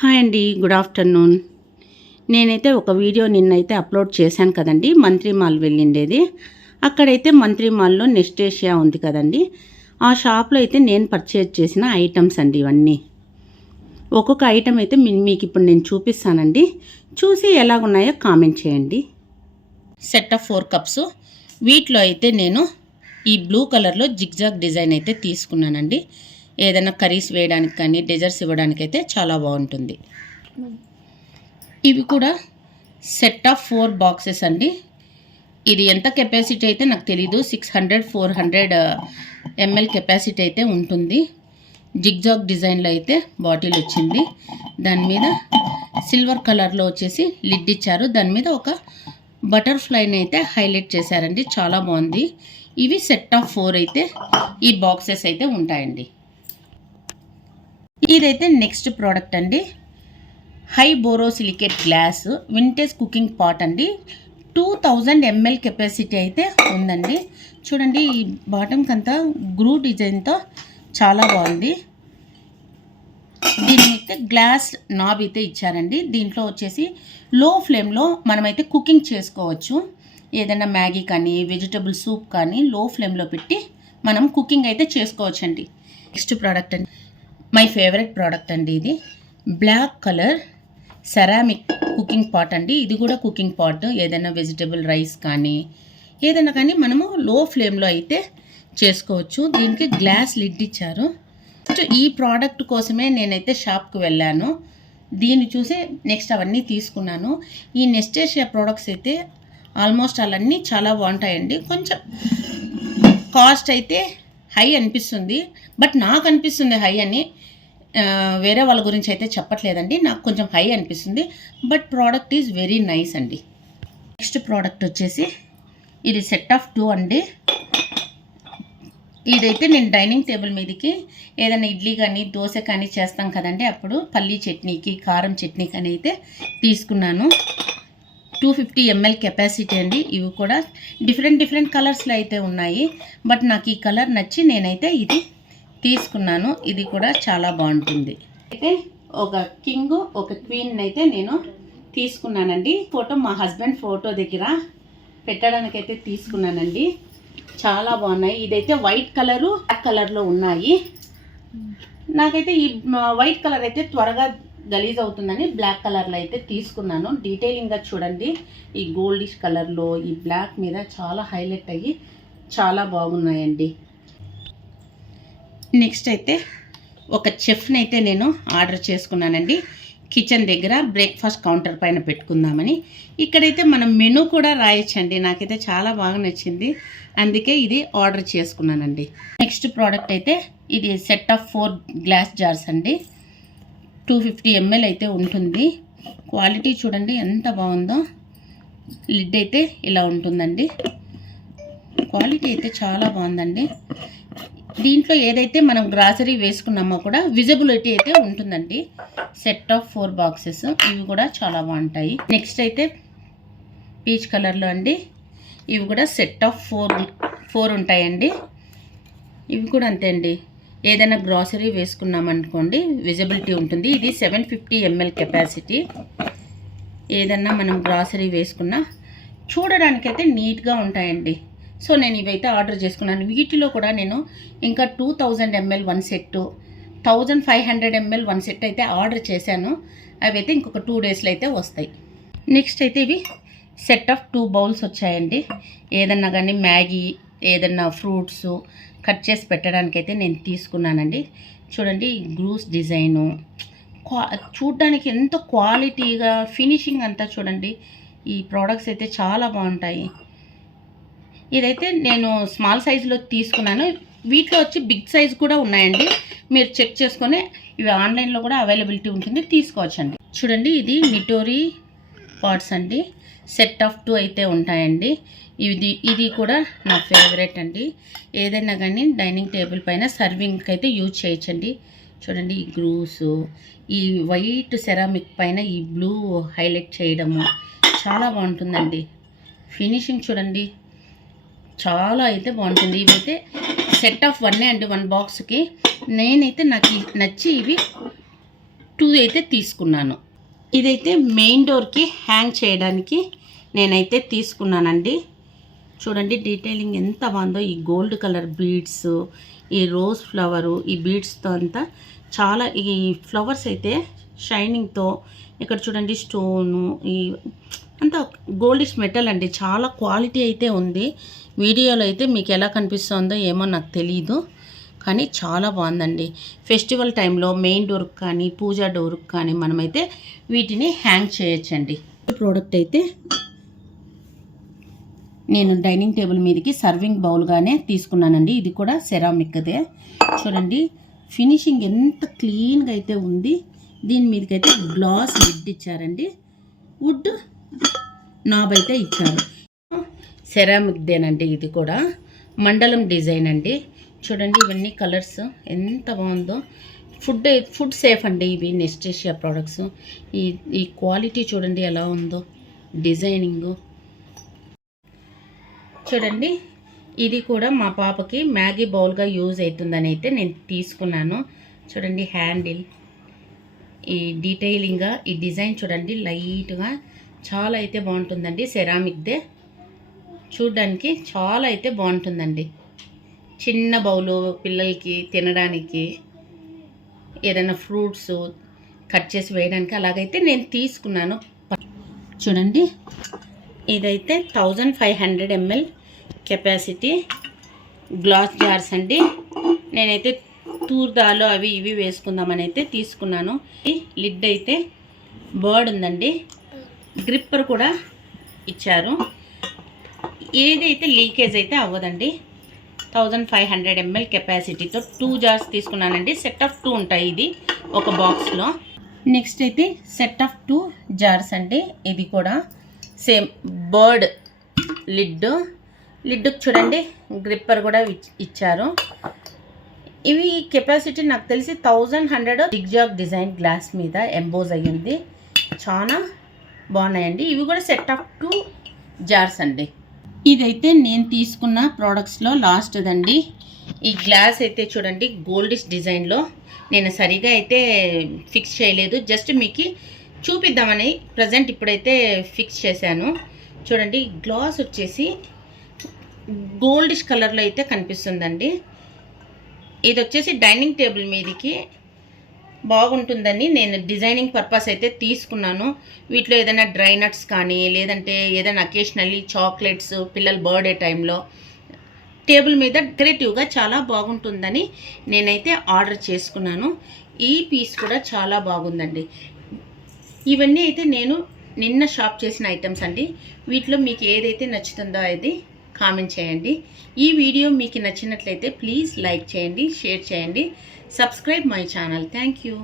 Hi అండి, good afternoon. నేనైతే ఒక వీడియో నిన్నైతే అప్లోడ్ చేశాను కదండి, మంత్రి మాల్ వెళ్ళిండేది. అక్కడైతే మంత్రి మాల్లో నెస్టేషియా ఉంది కదండి, ఆ షాప్లో అయితే నేను పర్చేజ్ చేసిన ఐటమ్స్ అండి ఇవన్నీ. ఒక్కొక్క ఐటమ్ అయితే మీకు ఇప్పుడు నేను చూపిస్తానండి, చూసి ఎలాగున్నాయో కామెంట్ చేయండి. Set of 4 cups. వీటిలో అయితే నేను ఈ బ్లూ కలర్లో జిగ్జాగ్ డిజైన్ అయితే తీసుకున్నానండి. ఏదైనా కర్రీస్ వేయడానికి కానీ డెజర్ట్స్ ఇవ్వడానికి అయితే చాలా బాగుంటుంది. ఇవి కూడా సెట్ ఆఫ్ 4 బాక్సెస్ అండి. ఇది ఎంత కెపాసిటీ అయితే నాకు తెలీదు, 600-400 ml కెపాసిటీ అయితే ఉంటుంది. జిగ్జాగ్ డిజైన్లో అయితే బాటిల్ వచ్చింది. దాని మీద సిల్వర్ కలర్లో వచ్చేసి లిడ్ ఇచ్చారు. దాని మీద ఒక బటర్ఫ్లైని అయితే హైలైట్ చేశారండి, చాలా బాగుంది. ఇవి సెట్ ఆఫ్ 4 అయితే ఈ బాక్సెస్ అయితే ఉంటాయండి. ఇదైతే నెక్స్ట్ ప్రోడక్ట్ అండి, high borosilicate glass vintage cooking pot అండి. 2000 ml కెపాసిటీ అయితే ఉందండి. చూడండి, ఈ బాటమ్కి అంతా గ్రూ డిజైన్తో చాలా బాగుంది. దీని అయితే గ్లాస్ నాబ్ అయితే ఇచ్చారండి. దీంట్లో వచ్చేసి లో ఫ్లేమ్లో మనమైతే కుకింగ్ చేసుకోవచ్చు. ఏదైనా మ్యాగీ కానీ వెజిటబుల్ సూప్ కానీ లో ఫ్లేమ్లో పెట్టి మనం కుకింగ్ అయితే చేసుకోవచ్చండి. నెక్స్ట్ ప్రోడక్ట్ అండి, మై ఫేవరెట్ ప్రోడక్ట్ అండి. ఇది black colour ceramic cooking pot అండి. ఇది కూడా కుకింగ్ పాట్, ఏదైనా వెజిటబుల్ రైస్ కానీ ఏదైనా కానీ మనము లో ఫ్లేమ్లో అయితే చేసుకోవచ్చు. దీనికి గ్లాస్ లిడ్ ఇచ్చారు. ఈ ప్రోడక్ట్ కోసమే నేనైతే షాప్కి వెళ్ళాను. దీన్ని చూసి నెక్స్ట్ అవన్నీ తీసుకున్నాను. ఈ నెస్టేషియా ప్రోడక్ట్స్ అయితే ఆల్మోస్ట్ అవన్నీ చాలా బాగుంటాయండి. కొంచెం కాస్ట్ అయితే హై అనిపిస్తుంది, బట్ నాకు అనిపిస్తుంది హై అని, వేరే వాళ్ళ గురించి అయితే చెప్పట్లేదండి. నాకు కొంచెం హై అనిపిస్తుంది, but product is very nice అండి. నెక్స్ట్ ప్రోడక్ట్ వచ్చేసి ఇది సెట్ ఆఫ్ 2 అండి. ఇదైతే నేను డైనింగ్ టేబుల్ మీదకి ఏదైనా ఇడ్లీ కానీ దోశ కానీ చేస్తాం కదండి, అప్పుడు పల్లీ చట్నీకి కారం చట్నీ కానీ అయితే తీసుకున్నాను. 250 ml కెపాసిటీ అండి. ఇవి కూడా డిఫరెంట్ కలర్స్లో అయితే ఉన్నాయి, బట్ నాకు ఈ కలర్ నచ్చి నేనైతే ఇది తీసుకున్నాను. ఇది కూడా చాలా బాగుంటుంది. అయితే ఒక కింగ్ ఒక క్వీన్ అయితే నేను తీసుకున్నానండి. ఫోటో మా హస్బెండ్ ఫోటో దగ్గర పెట్టడానికి అయితే తీసుకున్నానండి. చాలా బాగున్నాయి. ఇదైతే వైట్ కలరు బ్లాక్ కలర్లో ఉన్నాయి. నాకైతే ఈ వైట్ కలర్ అయితే త్వరగా గలీజ్ అవుతుందని బ్లాక్ కలర్లో అయితే తీసుకున్నాను. డీటెయిలింగ్గా చూడండి, ఈ గోల్డిష్ కలర్లో ఈ బ్లాక్ మీద చాలా హైలైట్ అయ్యి చాలా బాగున్నాయండి. నెక్స్ట్ అయితే ఒక చెఫ్ని అయితే నేను ఆర్డర్ చేసుకున్నానండి. కిచెన్ దగ్గర బ్రేక్ఫాస్ట్ కౌంటర్ పైన పెట్టుకుందామని. ఇక్కడైతే మనం మెనూ కూడా రాయొచ్చండి. నాకైతే చాలా బాగా నచ్చింది, అందుకే ఇది ఆర్డర్ చేసుకున్నానండి. నెక్స్ట్ ప్రోడక్ట్ అయితే ఇది సెట్ ఆఫ్ 4 గ్లాస్ జార్స్ అండి. 250 ml అయితే ఉంటుంది. క్వాలిటీ చూడండి ఎంత బాగుందో. లిడ్ అయితే ఇలా ఉంటుందండి. క్వాలిటీ అయితే చాలా బాగుందండి. దీంట్లో ఏదైతే మనం గ్రాసరీ వేసుకున్నామో కూడా విజిబిలిటీ అయితే ఉంటుందండి. సెట్ ఆఫ్ 4 బాక్సెస్, ఇవి కూడా చాలా బాగుంటాయి. నెక్స్ట్ అయితే పీచ్ కలర్లో అండి. ఇవి కూడా సెట్ ఆఫ్ 4 ఉంటాయండి. ఇవి కూడా అంతే అండి. ఏదైనా గ్రాసరీ వేసుకున్నామనుకోండి విజిబిలిటీ ఉంటుంది. ఇది 750 ml కెపాసిటీ. ఏదన్నా మనం గ్రాసరీ వేసుకున్నా చూడడానికైతే నీట్గా ఉంటాయండి. సో నేను ఇవైతే ఆర్డర్ చేసుకున్నాను. వీటిలో కూడా నేను ఇంకా 2000 ml 1 సెట్, 1500 ml 1 సెట్ అయితే ఆర్డర్ చేశాను. అవి అయితే ఇంకొక 2 డేస్లో అయితే వస్తాయి. నెక్స్ట్ అయితే ఇవి సెట్ ఆఫ్ 2 బౌల్స్ వచ్చాయండి. ఏదన్నా కానీ మ్యాగీ ఏదన్నా ఫ్రూట్స్ కట్ చేసి పెట్టడానికి అయితే నేను తీసుకున్నానండి. చూడండి, గ్రూస్ డిజైను చూడడానికి ఎంత క్వాలిటీగా ఫినిషింగ్ అంతా చూడండి. ఈ ప్రోడక్ట్స్ అయితే చాలా బాగుంటాయి. ఇదైతే నేను స్మాల్ సైజులో తీసుకున్నాను. వీటిలో వచ్చి బిగ్ సైజ్ కూడా ఉన్నాయండి. మీరు చెక్ చేసుకొని ఇవి ఆన్లైన్లో కూడా అవైలబిలిటీ ఉంటుంది, తీసుకోవచ్చండి. చూడండి, ఇది నిటోరీ పాట్స్ అండి. సెట్ ఆఫ్ 2 అయితే ఉంటాయండి. ఇది కూడా నా ఫేవరెట్ అండి. ఏదైనా కానీ డైనింగ్ టేబుల్ పైన సర్వింగ్కి అయితే యూజ్ చేయొచ్చండి. చూడండి, ఈ గ్రూస్ ఈ వైట్ సెరామిక్ పైన ఈ బ్లూ హైలైట్ చేయడము చాలా బాగుంటుందండి. ఫినిషింగ్ చూడండి, చాలా అయితే బాగుంటుంది. ఇవైతే సెట్ ఆఫ్ 1 అండి, 1 బాక్స్కి. నేనైతే నాకు నచ్చి ఇవి 2 అయితే తీసుకున్నాను. ఇదైతే మెయిన్ డోర్కి హ్యాంగ్ చేయడానికి నేనైతే తీసుకున్నానండి. చూడండి డీటెయిలింగ్ ఎంత బాగుందో. ఈ గోల్డ్ కలర్ బీడ్స్, ఈ రోజ్ ఫ్లవరు, ఈ బీడ్స్తో అంతా చాలా, ఈ ఫ్లవర్స్ అయితే షైనింగ్తో, ఇక్కడ చూడండి స్టోను, ఈ అంతా గోల్డిష్ మెటల్ అండి. చాలా క్వాలిటీ అయితే ఉంది. వీడియోలో అయితే మీకు ఎలా కనిపిస్తుందో ఏమో నాకు తెలీదు, కానీ చాలా బాగుందండి. ఫెస్టివల్ టైంలో మెయిన్ డోర్కి కానీ పూజా డోర్కి కానీ మనమైతే వీటిని హ్యాంగ్ చేయొచ్చండి. ప్రోడక్ట్ అయితే నేను డైనింగ్ టేబుల్ మీదకి సర్వింగ్ బౌల్గానే తీసుకున్నానండి. ఇది కూడా సెరామిక్దే. చూడండి ఫినిషింగ్ ఎంత క్లీన్గా అయితే ఉంది. దీని మీదకైతే గ్లాస్ లిడ్ ఇచ్చారండి. వుడ్ నాబ్ అయితే ఇచ్చారు. సెరామిక్దేనండి. ఇది కూడా మండలం డిజైన్ అండి. చూడండి ఇవన్నీ కలర్స్ ఎంత బాగుందో. ఫుడ్ సేఫ్ అండి ఇవి నెస్టేషియా ప్రోడక్ట్స్. ఈ క్వాలిటీ చూడండి ఎలా ఉందో, డిజైనింగు చూడండి. ఇది కూడా మా పాపకి మ్యాగీ బౌల్గా యూజ్ అవుతుందని అయితే నేను తీసుకున్నాను. చూడండి హ్యాండిల్, ఈ డీటెయిలింగ్గా ఈ డిజైన్ చూడండి లైట్గా చాలా అయితే బాగుంటుందండి. సెరామిక్దే చూడడానికి చాలా అయితే బాగుంటుందండి. చిన్న బౌలు పిల్లలకి తినడానికి, ఏదైనా ఫ్రూట్స్ కట్ చేసి వేయడానికి అలాగైతే నేను తీసుకున్నాను. చూడండి ఇదైతే 1500 ml కెపాసిటీ గ్లాస్ జార్స్ అండి. నేనైతే తూర్దాలు అవి ఇవి వేసుకుందామని అయితే తీసుకున్నాను. లిడ్ అయితే బర్డ్ ఉందండి. గ్రిప్పర్ కూడా ఇచ్చారు. ఏదైతే లీకేజ్ అయితే అవ్వదండి. 1500 ml కెపాసిటీతో 2 జార్స్ తీసుకున్నానండి. సెట్ ఆఫ్ 2 ఉంటాయి ఇది ఒక బాక్స్లో. నెక్స్ట్ అయితే సెట్ ఆఫ్ 2 జార్స్ అండి. ఇది కూడా సేమ్ బర్డ్ లిడ్ చూడండి గ్రిప్పర్ కూడా ఇచ్చారు. ఇవి కెపాసిటీ నాకు తెలిసి 1100 జిగ్జాగ్ డిజైన్ గ్లాస్ మీద ఎంబోజ్ అయ్యింది. చాలా బాగున్నాయండి. ఇవి కూడా సెట్ ఆఫ్ 2 జార్స్ అండి. ఇదైతే నేను తీసుకున్న ప్రోడక్ట్స్లో లాస్ట్దండి. ఈ గ్లాస్ అయితే చూడండి గోల్డిష్ డిజైన్లో. నేను సరిగా అయితే ఫిక్స్ చేయలేదు, జస్ట్ మీకు చూపిద్దామని ప్రజెంట్ ఇప్పుడైతే ఫిక్స్ చేశాను. చూడండి గ్లాస్ వచ్చేసి గోల్డిష్ కలర్లో అయితే కనిపిస్తుందండి. ఇది వచ్చేసి డైనింగ్ టేబుల్ మీదకి బాగుంటుందని నేను డిజైనింగ్ పర్పస్ అయితే తీసుకున్నాను. వీటిలో ఏదైనా డ్రై నట్స్ కానీ లేదంటే ఏదైనా అకేషనల్లీ చాక్లెట్స్ పిల్లల బర్త్డే టైంలో టేబుల్ మీద డెకరేటివ్గా చాలా బాగుంటుందని నేనైతే ఆర్డర్ చేసుకున్నాను. ఈ పీస్ కూడా చాలా బాగుందండి. ఇవన్నీ అయితే నేను నిన్న షాప్ చేసిన ఐటమ్స్ అండి. వీటిలో మీకు ఏదైతే నచ్చుతుందో అది కామెంట్ చేయండి. ఈ వీడియో మీకు నచ్చినట్లయితే ప్లీజ్ లైక్ చేయండి, షేర్ చేయండి, subscribe my channel. Thank you.